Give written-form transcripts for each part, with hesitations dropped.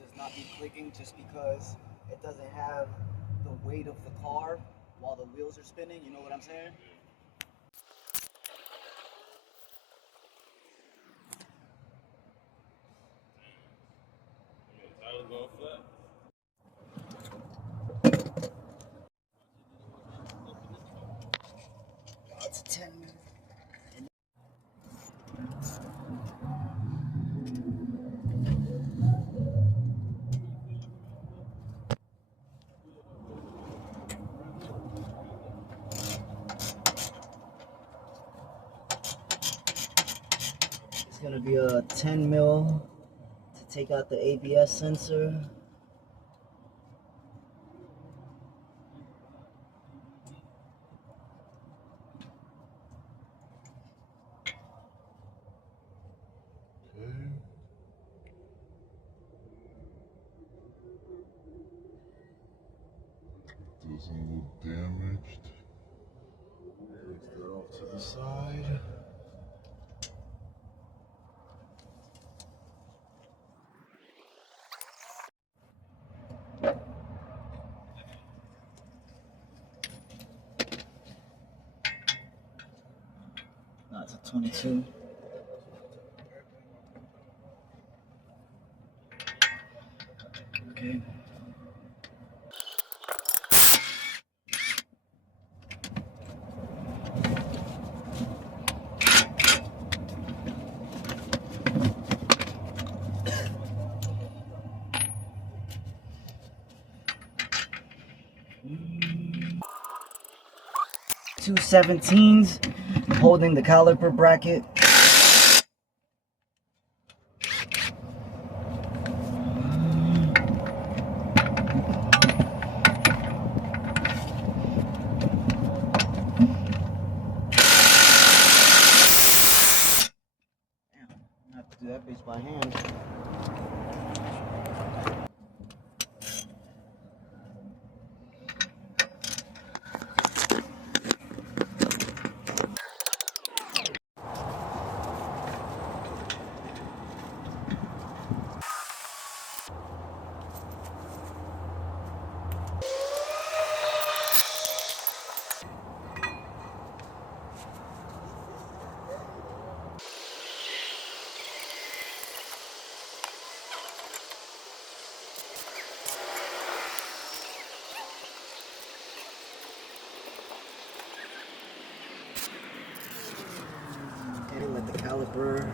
just not be clicking just because it doesn't have the weight of the car while the wheels are spinning. You know what I'm saying? Tires going flat. It's a 10 minute. It's gonna be a 10 mil to take out the ABS sensor. Doesn't look damaged. Take that off to the side. No, it's a 22. Okay. Two 17s holding the caliper bracket. I have to do that bitch by hand. Okay, let the caliper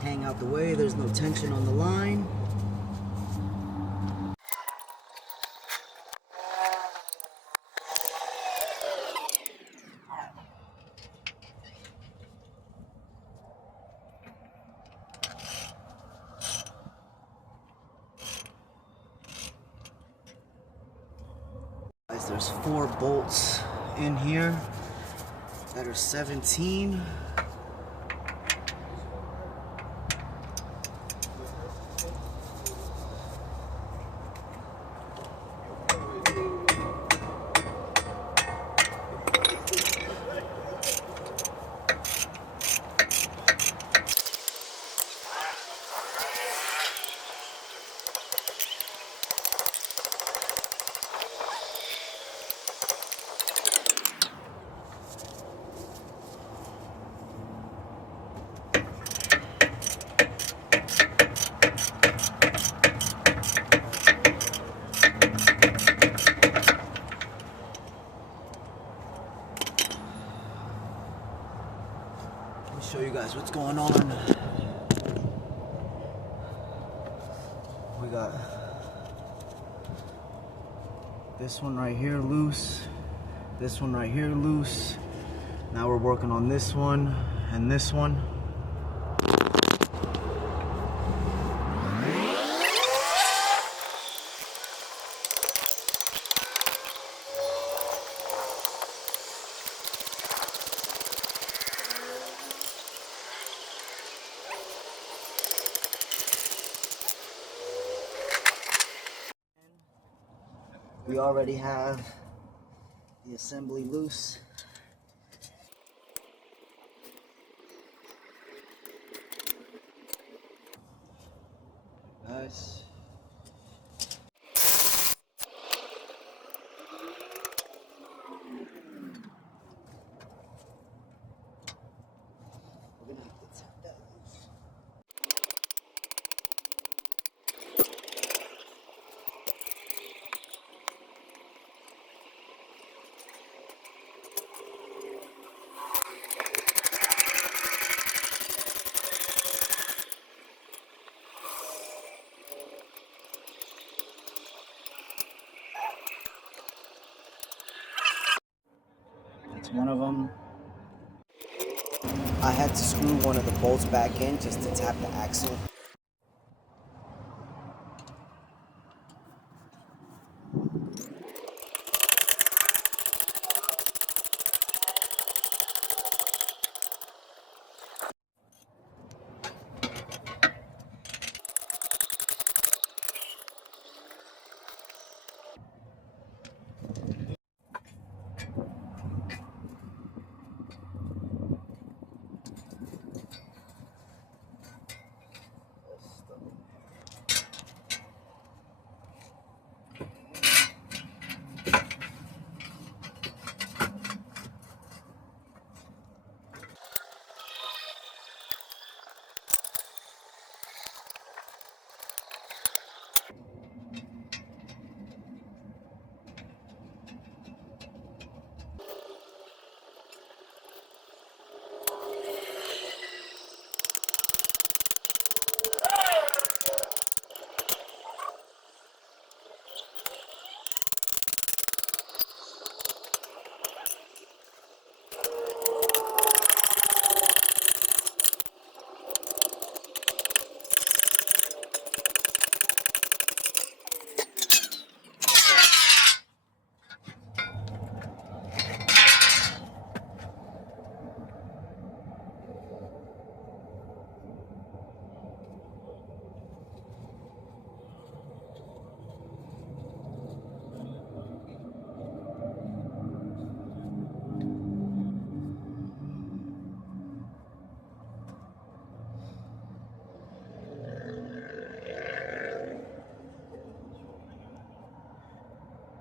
hang out the way. There's no tension on the line. Guys, there's 4 bolts in here that are 17. Let me show you guys what's going on. We got this one right here loose, this one right here loose. Now we're working on this one and this one. We already have the assembly loose. Guys, That's one of them. I had to screw one of the bolts back in just to tap the axle.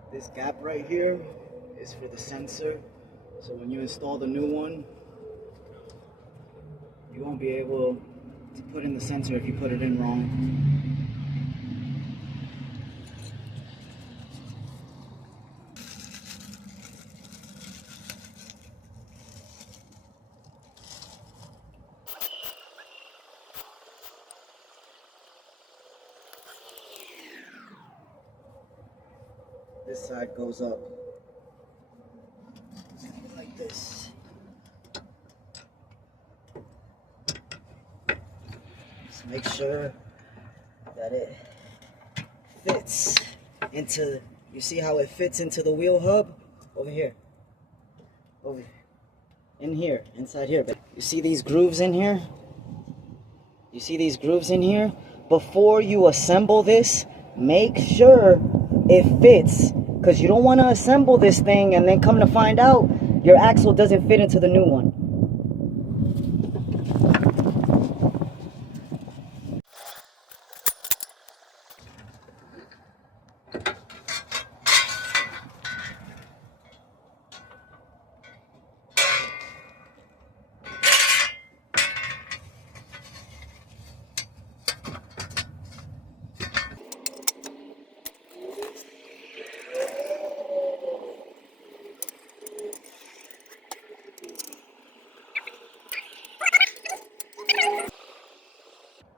This gap right here is for the sensor. So when you install the new one, you won't be able to put in the sensor if you put it in wrong. This side goes up like this. Just make sure that it fits into, you see how it fits into the wheel hub? Over here. Over in here, inside here. But you see these grooves in here? You see these grooves in here? Before you assemble this, make sure it fits, because you don't want to assemble this thing and then come to find out your axle doesn't fit into the new one.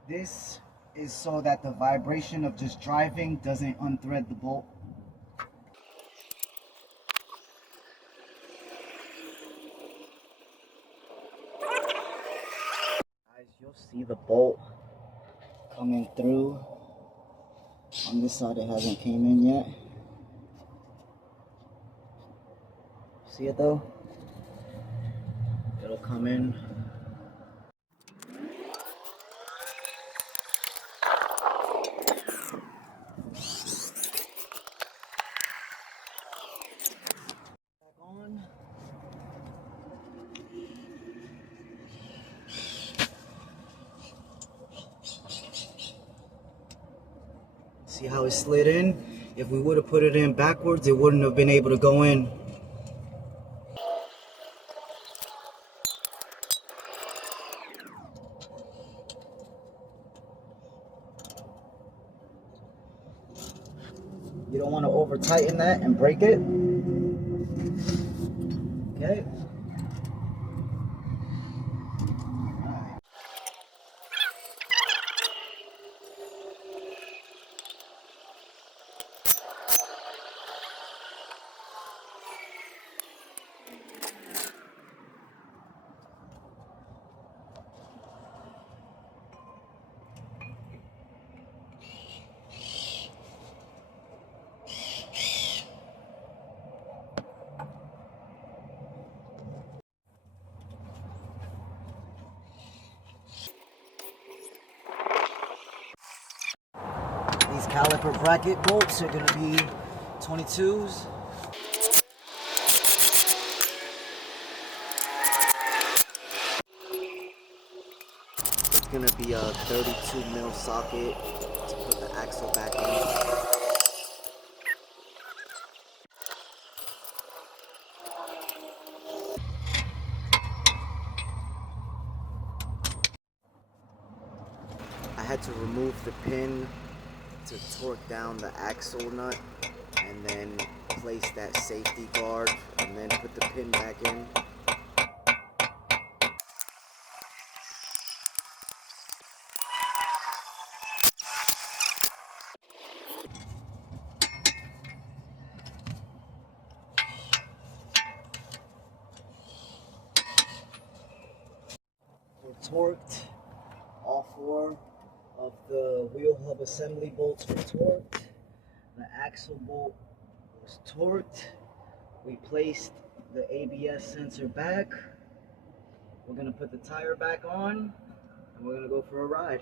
This is so that the vibration of just driving doesn't unthread the bolt. Guys, you'll see the bolt coming through. On this side it hasn't came in yet. See it though? It'll come in. See how it slid in? If we would have put it in backwards, it wouldn't have been able to go in. You don't want to over tighten that and break it. Okay. caliper bracket bolts are gonna be 22s. It's gonna be a 32 mil socket to put the axle back in. I had to remove the pin to torque down the axle nut and then place that safety guard and then put the pin back in. We're torqued. All 4 of the wheel hub assembly bolts were torqued. The axle bolt was torqued. We placed the ABS sensor back. We're gonna put the tire back on and we're gonna go for a ride.